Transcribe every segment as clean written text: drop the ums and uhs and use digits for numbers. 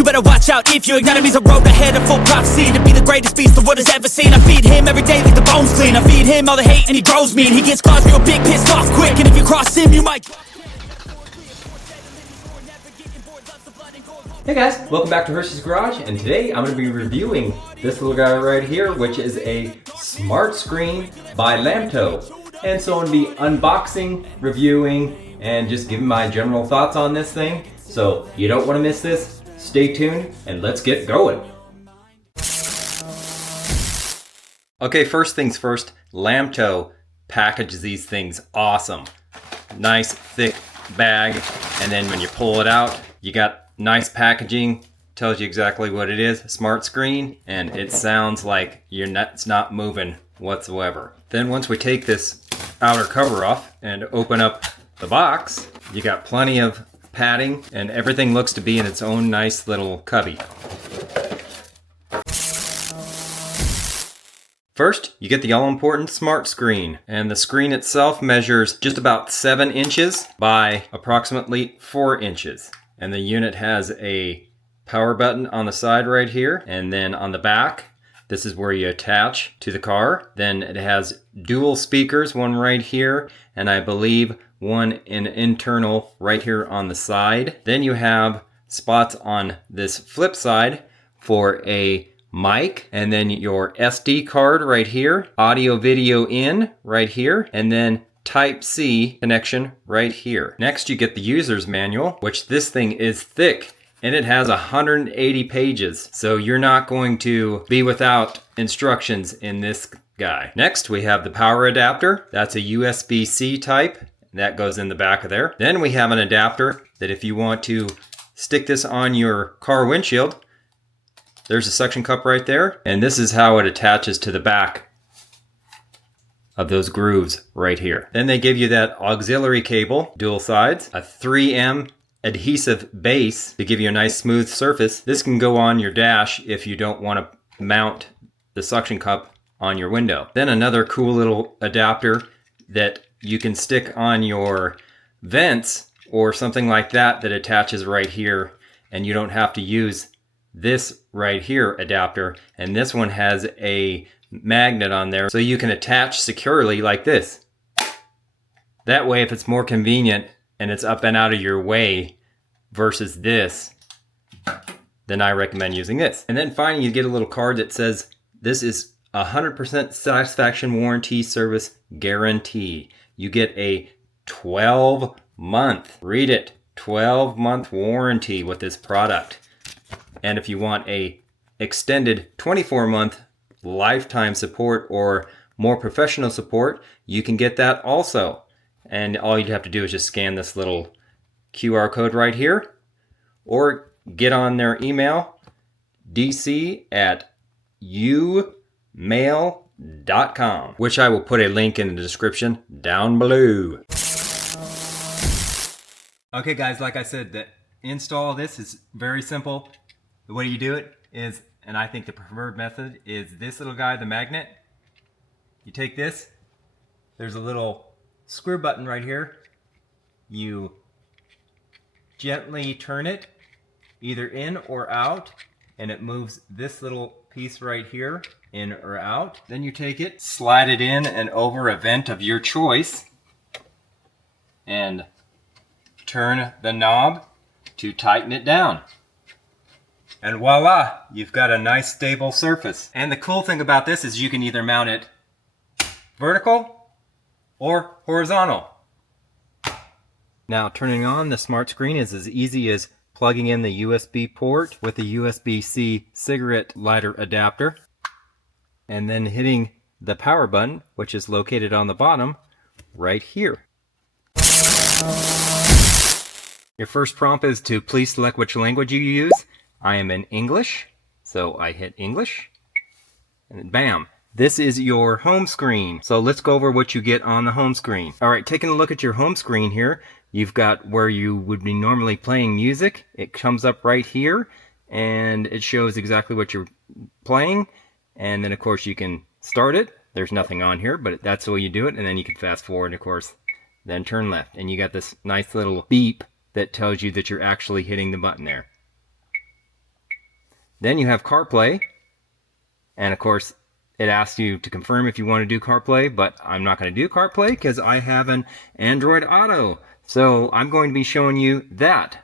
You better watch out if your enemy's a road ahead of full prophecy to be the greatest beast the world has ever seen. I feed him every day like the bones clean. I feed him all the hate and he grows me, and he gets claws real big, pissed off quick. And if you cross him, you might. Hey guys, welcome back to Hursty's Garage, and today I'm going to be reviewing this little guy right here, which is a smart screen by LAMTTO. And so I'm going to be unboxing, reviewing, and just giving my general thoughts on this thing. So you don't want to miss this. Stay tuned and let's get going. Okay, first things first, LAMTTO packages these things awesome. Nice thick bag, and then when you pull it out, you got nice packaging, tells you exactly what it is, smart screen, and it sounds like your nut's not moving whatsoever. Then once we take this outer cover off and open up the box, you got plenty of padding and everything looks to be in its own nice little cubby. First, you get the all-important smart screen, and the screen itself measures just about 7 inches by approximately 4 inches. And the unit has a power button on the side right here, and then on the back, this is where you attach to the car. Then it has dual speakers, one right here, and I believe one internal right here on the side. Then you have spots on this flip side for a mic, and then your SD card right here, audio video in right here, and then Type-C connection right here. Next you get the user's manual, which this thing is thick and it has 180 pages. So you're not going to be without instructions in this guy. Next we have the power adapter. That's a USB-C type. That goes in the back of there. Then we have an adapter that if you want to stick this on your car windshield, there's a suction cup right there. And this is how it attaches to the back of those grooves right here. Then they give you that auxiliary cable, dual sides, a 3M adhesive base to give you a nice smooth surface. This can go on your dash if you don't want to mount the suction cup on your window. Then another cool little adapter that you can stick on your vents or something like that that attaches right here, and you don't have to use this right here adapter. And this one has a magnet on there so you can attach securely like this. That way, if it's more convenient and it's up and out of your way versus this, then I recommend using this. And then finally you get a little card that says this is 100% satisfaction warranty service guarantee. You get a 12-month, read it, 12-month warranty with this product. And if you want a extended 24-month lifetime support or more professional support, you can get that also. And all you'd have to do is just scan this little QR code right here, or get on their email, dc@umail.com, which I will put a link in the description down below. Okay guys, like I said, the install of this is very simple. The way you do it is, and I think the preferred method is this little guy, the magnet. You take this, there's a little screw button right here. You gently turn it either in or out, and it moves this little piece right here in or out. Then you take it, slide it in and over a vent of your choice, and turn the knob to tighten it down. And voila, you've got a nice stable surface. And the cool thing about this is you can either mount it vertical or horizontal. Now turning on the smart screen is as easy as plugging in the USB port with the USB-C cigarette lighter adapter, and then hitting the power button, which is located on the bottom right here. Your first prompt is to please select which language you use. I am in English, so I hit English, and bam, this is your home screen. So let's go over what you get on the home screen. All right, taking a look at your home screen here, you've got where you would be normally playing music. It comes up right here, and it shows exactly what you're playing. And then, of course, you can start it. There's nothing on here, but that's the way you do it. And then you can fast forward, of course, then turn left. And you got this nice little beep that tells you that you're actually hitting the button there. Then you have CarPlay, and of course it asks you to confirm if you want to do CarPlay, but I'm not going to do CarPlay because I have an Android Auto. So I'm going to be showing you that.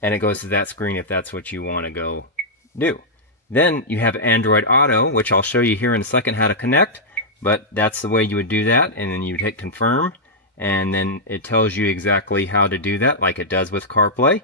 And it goes to that screen if that's what you want to go do. Then you have Android Auto, which I'll show you here in a second how to connect, but that's the way you would do that. And then you would hit confirm, and then it tells you exactly how to do that like it does with CarPlay.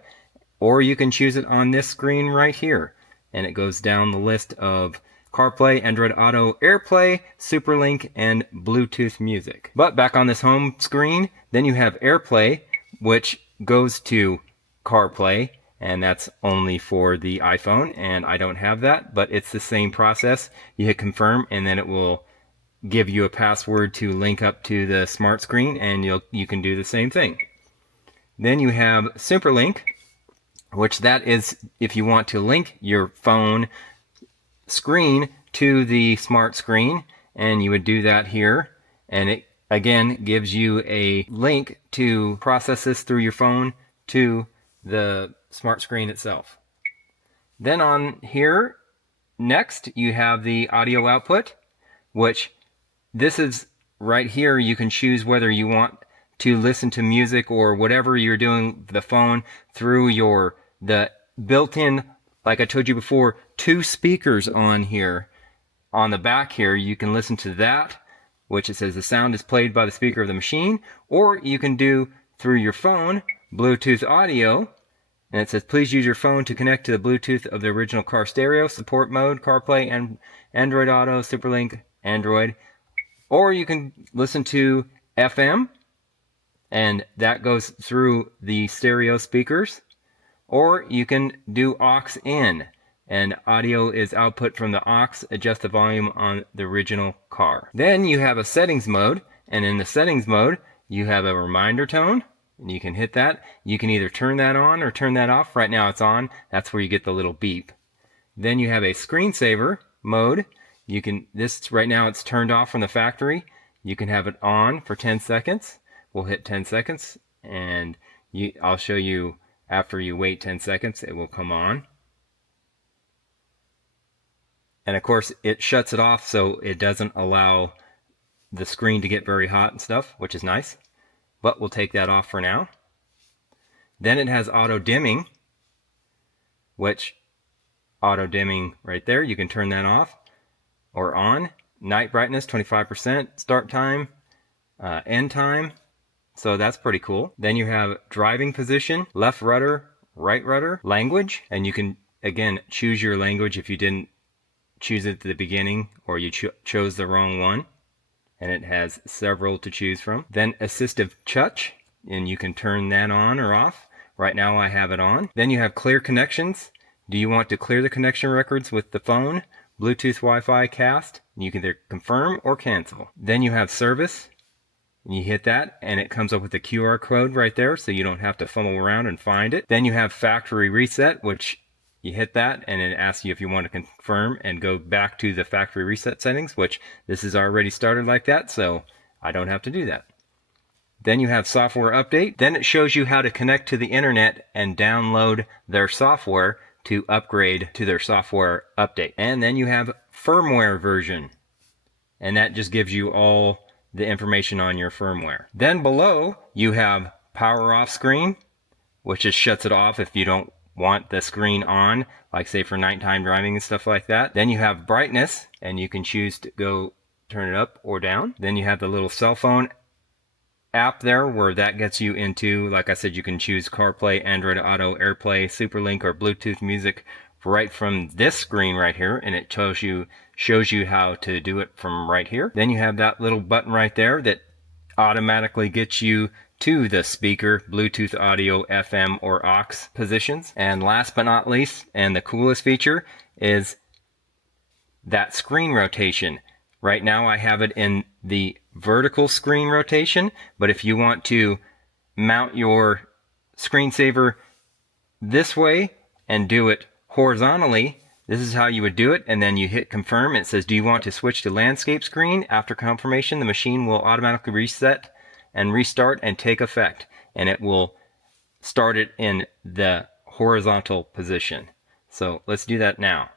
Or you can choose it on this screen right here. And it goes down the list of CarPlay, Android Auto, AirPlay, SuperLink, and Bluetooth music. But back on this home screen, then you have AirPlay, which goes to CarPlay, and that's only for the iPhone, and I don't have that, but it's the same process. You hit confirm, and then it will give you a password to link up to the smart screen, and you can do the same thing. Then you have SuperLink, which that is if you want to link your phone screen to the smart screen, and you would do that here, and it again gives you a link to process this through your phone to the smart screen itself. Then on here, next, you have the audio output, which this is right here. You can choose whether you want to listen to music or whatever you're doing with the phone through the built-in, like I told you before, 2 speakers on here. On the back here, you can listen to that, which it says the sound is played by the speaker of the machine, or you can do through your phone, Bluetooth audio, and it says please use your phone to connect to the Bluetooth of the original car stereo, support mode, CarPlay, and Android Auto, SuperLink, Android. Or you can listen to FM, and that goes through the stereo speakers. Or you can do aux in, and audio is output from the aux, adjust the volume on the original car. Then you have a settings mode, and in the settings mode, you have a reminder tone, and you can hit that. You can either turn that on or turn that off. Right now it's on. That's where you get the little beep. Then you have a screensaver mode. This right now it's turned off from the factory. You can have it on for 10 seconds. We'll hit 10 seconds, and I'll show you after you wait 10 seconds, it will come on. And of course, it shuts it off so it doesn't allow the screen to get very hot and stuff, which is nice. But we'll take that off for now. Then it has auto dimming, which auto dimming right there, you can turn that off or on. Night brightness 25%, start time, end time. So that's pretty cool. Then you have driving position, left rudder, right rudder, language, and you can again choose your language if you didn't choose it at the beginning or you chose the wrong one. And it has several to choose from. Then assistive touch, and you can turn that on or off. Right now I have it on. Then you have clear connections. Do you want to clear the connection records with the phone? Bluetooth Wi-Fi cast. You can either confirm or cancel. Then you have service. And you hit that and it comes up with a QR code right there so you don't have to fumble around and find it. Then you have factory reset, which you hit that and it asks you if you want to confirm and go back to the factory reset settings, which this is already started like that, so I don't have to do that. Then you have software update. Then it shows you how to connect to the internet and download their software to upgrade to their software update. And then you have firmware version, and that just gives you all the information on your firmware. Then below you have power off screen, which just shuts it off if you don't want the screen on, like say for nighttime driving and stuff like that. Then you have brightness, and you can choose to go turn it up or down. Then you have the little cell phone app there where that gets you into, like I said, you can choose CarPlay, Android Auto, AirPlay, SuperLink, or Bluetooth music right from this screen right here, and it shows you how to do it from right here. Then you have that little button right there that automatically gets you to the speaker, Bluetooth audio, FM, or aux positions. And last but not least, and the coolest feature, is that screen rotation. Right now I have it in the vertical screen rotation, but if you want to mount your screensaver this way and do it horizontally, this is how you would do it, and then you hit confirm. It says, do you want to switch to landscape screen? After confirmation, the machine will automatically reset and restart and take effect, and it will start it in the horizontal position. So let's do that now.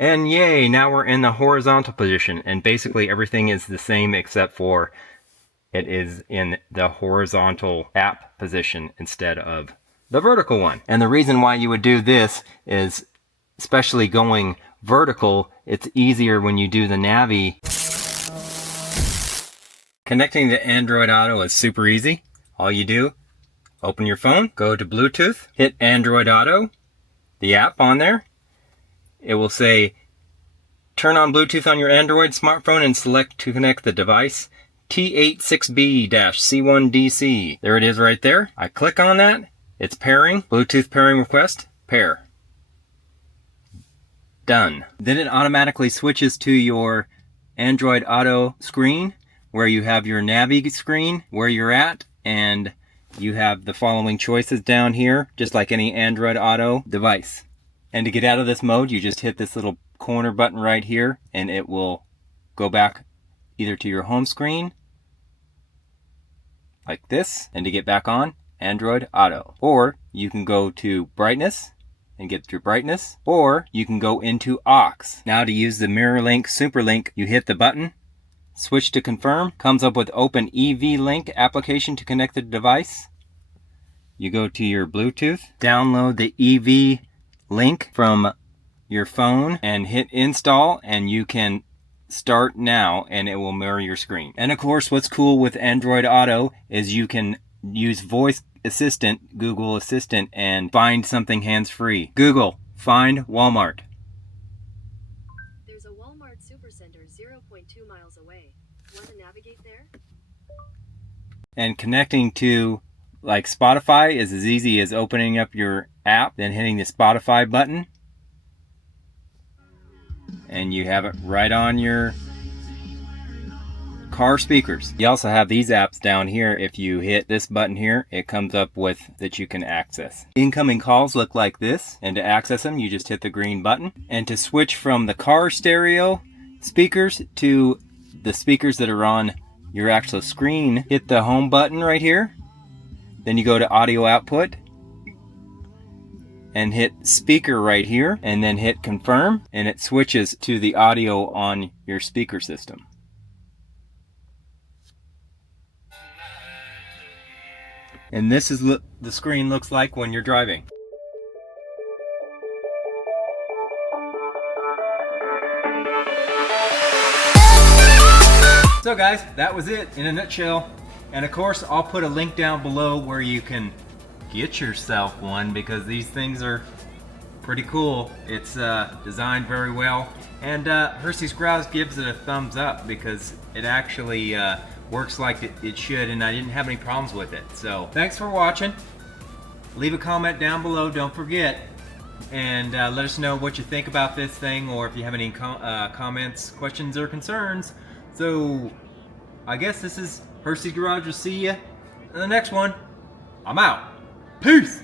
And yay, now we're in the horizontal position, and basically everything is the same except for it is in the horizontal app position instead of the vertical one. And the reason why you would do this is, especially going vertical, it's easier when you do the Navi. Connecting to Android Auto is super easy. All you do, open your phone, go to Bluetooth, hit Android Auto, the app on there. It will say, turn on Bluetooth on your Android smartphone and select to connect the device T86B-C1DC. There it is right there. I click on that. It's pairing, Bluetooth pairing request, pair. Done. Then it automatically switches to your Android Auto screen where you have your Navi screen, where you're at, and you have the following choices down here, just like any Android Auto device. And to get out of this mode, you just hit this little corner button right here, and it will go back either to your home screen, like this, and to get back on, Android Auto. Or you can go to brightness, and get your brightness, or you can go into aux. Now to use the mirror link, super link, you hit the button, switch to confirm, comes up with open EV link application to connect the device. You go to your Bluetooth, download the EV link from your phone and hit install, and you can start now and it will mirror your screen. And of course, what's cool with Android Auto is you can use voice assistant, Google Assistant, and find something hands-free. Google, find Walmart. There's a Walmart Supercenter 0.2 miles away. Want to navigate there? And connecting to like Spotify is as easy as opening up your app, then hitting the Spotify button, and you have it right on your car speakers. You also have these apps down here. If you hit this button here, it comes up with that you can access. Incoming calls look like this, and to access them, you just hit the green button. And to switch from the car stereo speakers to the speakers that are on your actual screen, hit the home button right here. Then you go to audio output and hit speaker right here, and then hit confirm, and it switches to the audio on your speaker system. And this is the screen looks like when you're driving. So guys, that was it in a nutshell. And of course, I'll put a link down below where you can get yourself one, because these things are pretty cool. It's designed very well, and HurstysGarage gives it a thumbs up because it actually works like it should, and I didn't have any problems with it. So thanks for watching. Leave a comment down below, don't forget, and let us know what you think about this thing, or if you have any comments, questions, or concerns. So I guess this is HurstysGarage. We'll see you in the next one. I'm out. Peace!